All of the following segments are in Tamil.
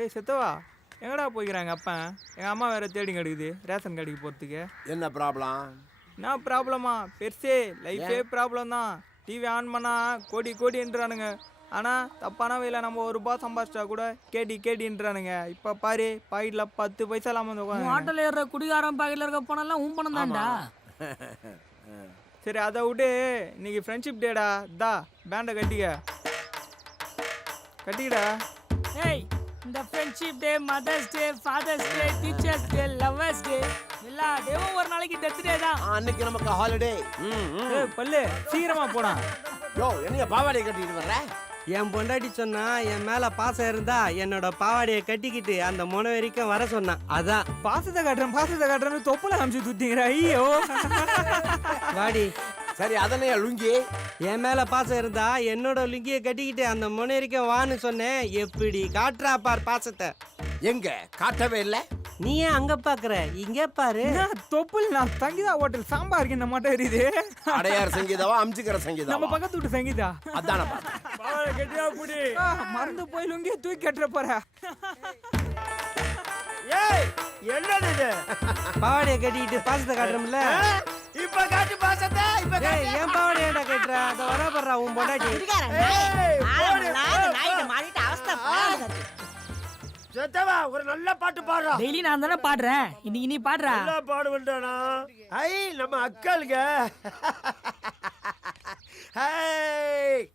ஏய் சித்தவா, எங்கடா போய்க்கிறாங்க அப்பா? எங்கள் அம்மா வேறு தேடி கிடக்குது ரேஷன் கடைக்கு போகிறதுக்கு. என்ன ப்ராப்ளம்? என்ன ப்ராப்ளமா? பெருசே லைஃபே ப்ராப்ளம் தான். டிவி ஆன் பண்ணால் கோடி கோடின்றானுங்க. ஆனால் தப்பான வழியில் நம்ம ₹1 சம்பாதிச்சா கூட கேடின்றானுங்க. இப்போ பாரு பாக்கெட்டில் 10 பைசா இல்லாமல் வந்து ஹோட்டலில் ஏற குடிகாரம் பாக்கெட்டில் இருக்க போனாலாம் உன் பணம் தான்டா. சரி அதை விட்டு இன்னைக்கு ஃப்ரெண்ட்ஷிப் டேடா. தா பேண்டை கட்டிக்கடா. ஏய், இந்த friendship day, mother's day, fathers டே, டீச்சர்ஸ் டே, லவ்வர்ஸ் டே எல்லா டேவும் ஒரு நாளைக்கு டெத் டே தான். அன்னைக்கு நமக்கு ஹாலிடே. ஏய் பல்லு சீக்கிரமா போடா. யோ என்னைய பாவாடை கட்டிட்டு வர்ற? என் பொண்டாட்டி சொன்னா என் மேல பாசம் இருந்தா என்னோட பாவாடையை கட்டிக்கிட்டு அந்த முனை வரைக்கும் வர சொன்னான். அதான் பாசத்தை காட்டுறேன்னு தொப்புல அமிச்சு தூத்திங்கிற. ஐயோ வாடி. சரி அதனையா லுங்கி? என் மேல பாசம் இருந்தா என்னோட லுங்கியை கட்டிக்கிட்டு அந்த முனை வரைக்கும் வான்னு சொன்னேன். எப்படி காட்டுறா பார் பாசத்தை. எங்க காட்டவே இல்ல? நீ ஏன் அங்க பாக்குற? இங்க பாரு. தொப்புல நான் சங்கீதா ஹோட்டல் சாம்பார் என்ன மட்டும் எரியுது. அடையார் சங்கீதாவா அம்ஜிக்கிற சங்கீதா? நம்ம பக்கத்து வீட்டு சங்கீதா. அதான கட்டியா புடி. மறந்து போய் லுங்கிய தூக்கி கட்டுற போற. ஏய் என்னது இது? பாவாடையை கட்டிக்கிட்டு பாசத்தை காட்டுறோம்ல. இப்ப காட்டு பாசத்தை. இப்ப ஏன் பாவாடை ஏன்டா கட்டுற? அதை வர போடுறா உன் பொண்டாட்டி. சத்தவா ஒரு நல்ல பாட்டு பாடுறா. டெய்லி நான் தானே பாடுறேன், இன்னைக்கு நீ பாடுற. நல்லா பாடுவேன்டானா? ஐ நம்ம அக்காளுங்க. ஹேய்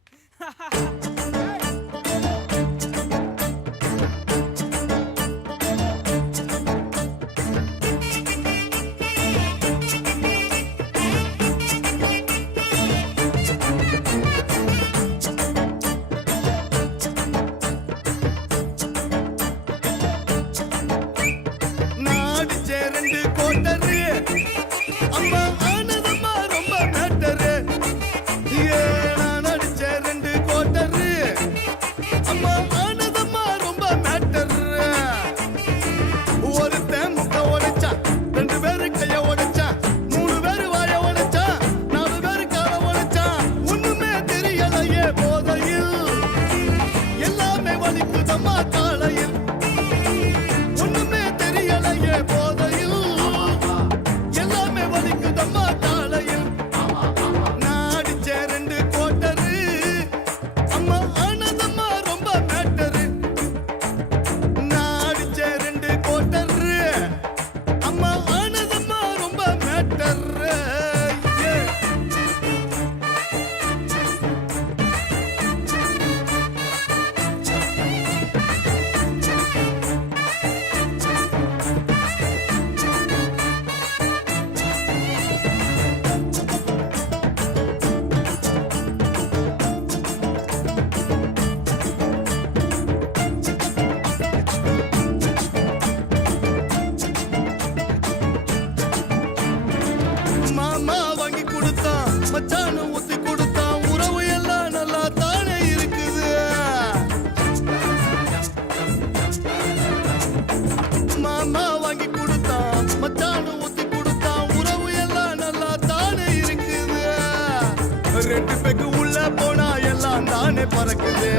பறக்குது.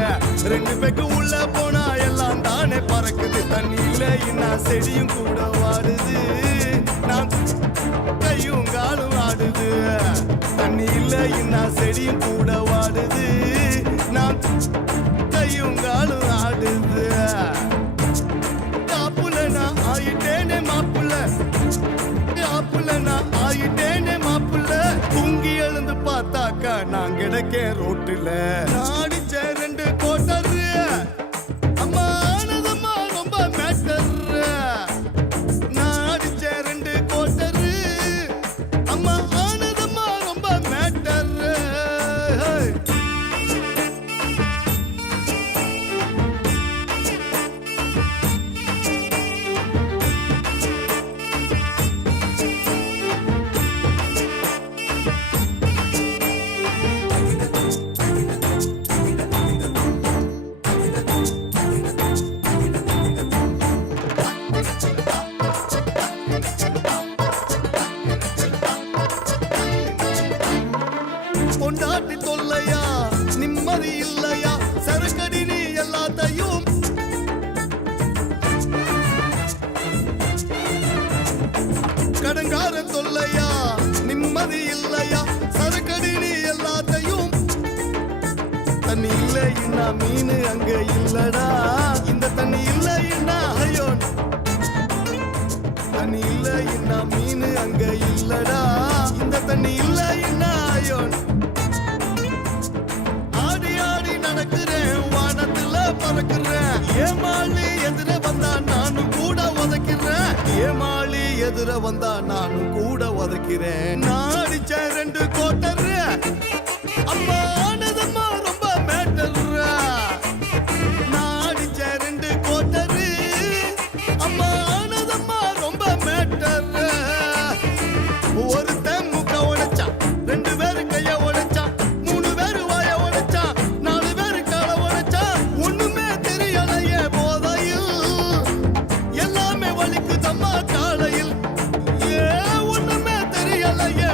2 பேக்கு உள்ள போனா எல்லாம் தானே பறக்குது. தண்ணியில இன்னும் செடியும் கூட வாடுது. நான் கையும் காலும் ஆடுது. தண்ணியில இன்னும் செடியும் கூட வாடுது. நான் கையும் காலும் ஆடுது. காப்புல நான் ஆயிட்டேனே மாப்புல. காப்புல நான் ஆயிட்டேனே மாப்புல. தூங்கி எழுந்து பார்த்தாக்கா நான் கிடக்கேன் ரோட்டுல. நாடிச்ச 2 கோட்டரு அம்மா ஆனதம்மா ரொம்ப மேட்டரு. நாடிச்ச 2 கோட்டரு அம்மா ஆனதம்மா ரொம்ப மேட்டரு. இல்லைன்னா மீன் அங்க இல்லடா இந்த தண்ணி இல்லைன்னா ஐயோ தண்ணி இல்லைன்னா மீன் அங்க இல்லடா இந்த தண்ணி இல்லைன்னா ஐயோ ஆடி ஆடி நடக்கிறேன் வானத்துல பறக்கிறேன் ஏமாளி எதிர வந்தா நானும் கூட உதைக்கிறேன் ஏமாளி எதிர வந்தா நானும் கூட உதைக்கிறேன் நான் அடிச்ச 2 கோட்டர் அம்மா ஆனதம்மா ரொம்ப மேட்டர் நான் அடிச்ச 2 கோட்டர் அம்மா ஆனதம்மா ரொம்ப மேட்டர் ஒருத்தன் மூக்க உடைச்சான் 2 பேரு கைய உடைச்சான் 3 பேரு வாய உடைச்சான் 4 பேரு கால உடைச்சான் ஒண்ணுமே தெரியலையே போதையில் எல்லாமே வலிக்குதம்மா காலையில் ஒண்ணுமே தெரியலையே